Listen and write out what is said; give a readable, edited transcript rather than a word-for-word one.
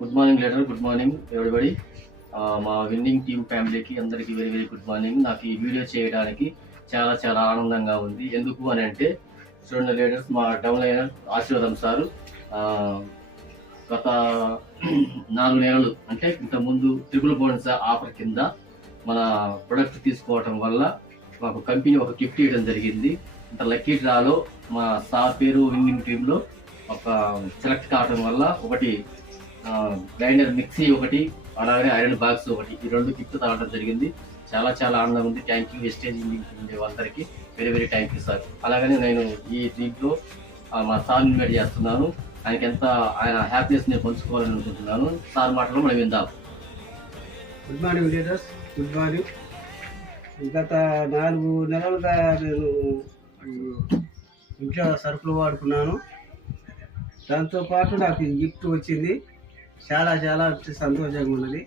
Good morning leader, good morning everybody. మా winning team ఫ్యామిలీకి అందరికీ వెరీ వెరీ గుడ్ మార్నింగ్. నాకు ఈ వీడియో చేయడానికి చాలా చాలా ఆనందంగా ఉంది. ఎందుకు అని అంటే చూడండి లీడర్స్, మా డౌన్ లైనర్ ఆశీర్వాదం సారు గత 4 నెలలు అంటే ఇంతకుముందు ట్రిపుల్ బోనస్ ఆఫర్ కింద మన ప్రొడక్ట్ తీసుకోవటం వల్ల మాకు కంపెనీ ఒక గిఫ్ట్ ఇవ్వడం జరిగింది. ఇంత లక్కీ డ్రాలో మా సార్ పేరు విన్నింగ్ టీంలో ఒక సెలెక్ట్ కావడం వల్ల ఒకటి గ్రైండర్ మిక్సీ ఒకటి, అలాగే ఐరన్ బాక్స్ ఒకటి, ఈ 2 గిఫ్ట్ తాగడం జరిగింది. చాలా చాలా ఆనందంగా ఉంది. థ్యాంక్ యూ వెస్టేజ్ ఇండియా అందరికీ very very thank you sir. అలాగనే నేను ఈ దీంట్లో మా సార్ ఇన్వైట్ చేస్తున్నాను. ఆయన హ్యాపీనెస్ నేను పంచుకోవాలని అనుకుంటున్నాను. సార్ మాటలు మనం విందాం. Good morning leaders, good morning. గత 4 నెలలుగా నేను ఇంట్లో సరుకులు వాడుకున్నాను. దాంతోపాటు నాకు గిఫ్ట్ వచ్చింది. చాలా చాలా సంతోషంగా ఉన్నది.